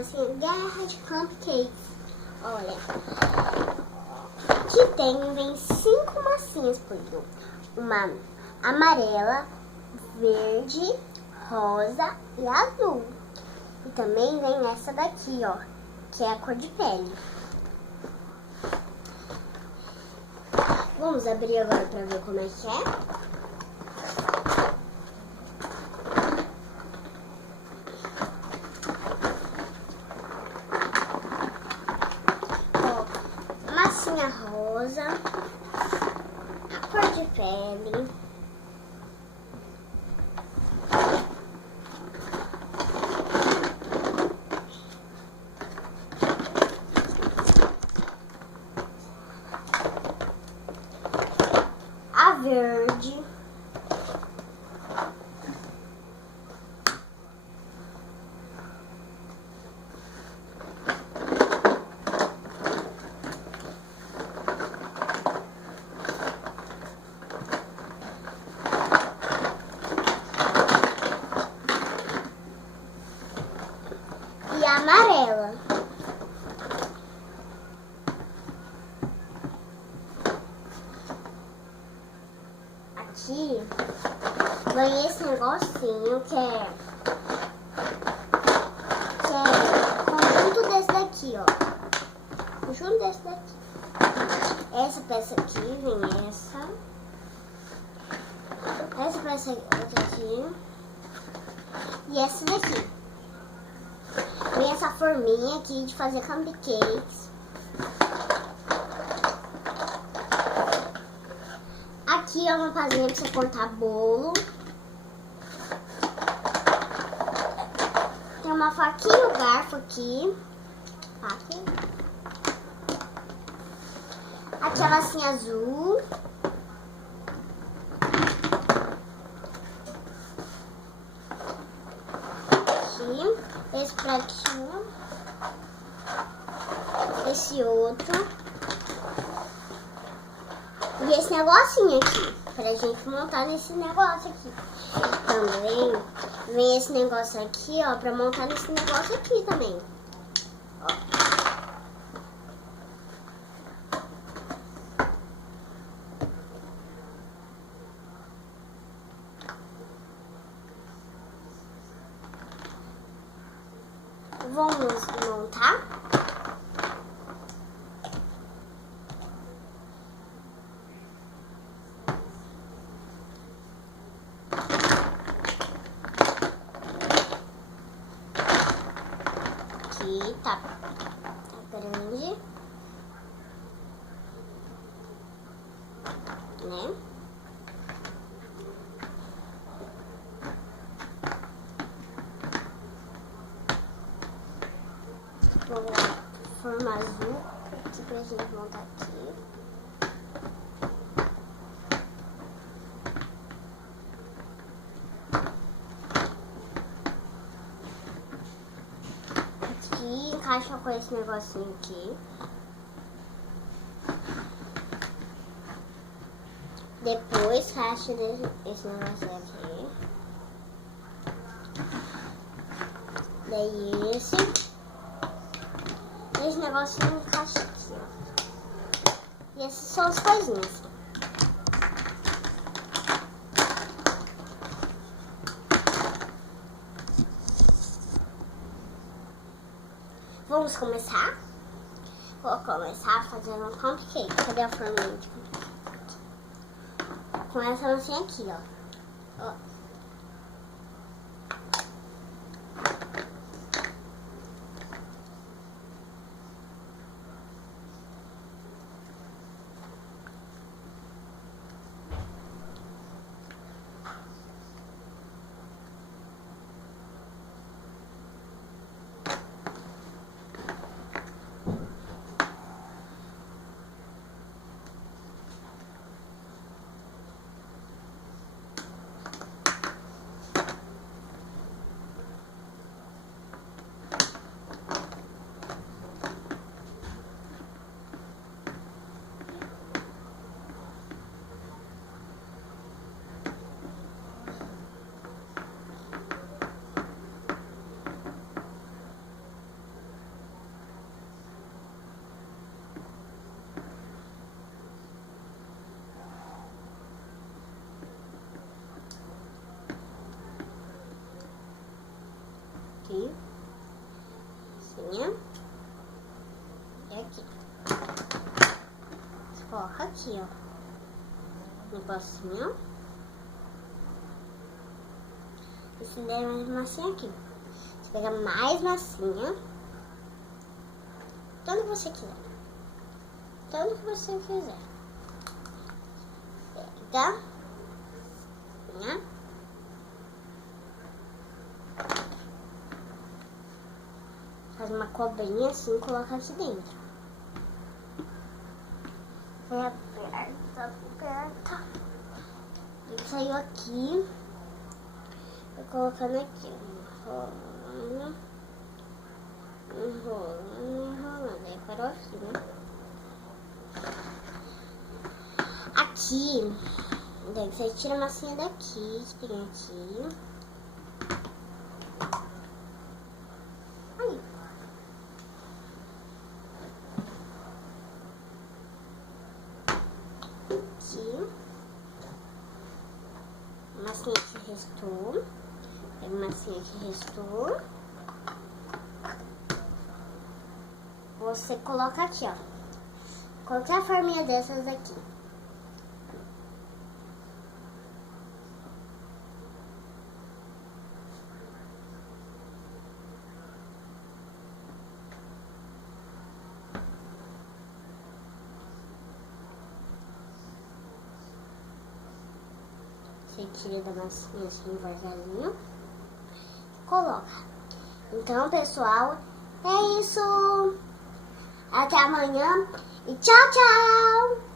massinha Guerra de Cupcakes. Olha, aqui vem 5 massinhas por grupo. Uma amarela, verde, rosa e azul. E também vem essa daqui, ó, que é a cor de pele. Vamos abrir agora pra ver como é que é. Massinha rosa, a cor de pele, a verde, e a amarela. Aqui ganhei esse negocinho que é conjunto desse daqui, ó. Conjunto desse daqui. Essa peça aqui, vem essa. Essa peça outra aqui. E essa daqui. Vem essa forminha aqui de fazer cupcakes. Aqui é uma pazinha pra você cortar bolo. Tem uma faquinha e um garfo aqui. Aqui a massinha azul. Aqui. Esse pratinho. Esse outro. E esse negocinho aqui, pra gente montar nesse negócio aqui. Também vem esse negócio aqui, ó, pra montar nesse negócio aqui também. Ó. Vamos montar. Aqui tá grande, né? Vou forma azul aqui pra gente montar aqui. Aqui encaixa com esse negocinho aqui. Depois encaixa esse negocinho aqui. Daí esse negocinho encaixa aqui, ó. E essas são as coisinhas. Vamos começar? Vou começar fazendo um cupcake. Cadê a forminha de cupcake? Com essa massinha aqui, ó. Ó. aqui. Assim, ó. E aqui. Você coloca aqui, ó. Negocinho. E se der mais massinha aqui. Você pega mais massinha. Tanto que você quiser. Tanto que você quiser. Pega. Né? Faz uma cobrinha assim e coloca aqui dentro. Vai aperta. E saiu aqui. Tô colocando aqui. Enrolando. Enrolando. Aí parou aqui, né? Aqui. Daí você tira a massinha daqui, que tem aqui. Aí. Aqui. Massinha que restou. Pega a massinha que restou. Você coloca aqui, ó. Qualquer forminha dessas aqui. Você tira da massinha assim devagarzinho. Coloca. Então, pessoal, é isso. Até amanhã e tchau, tchau!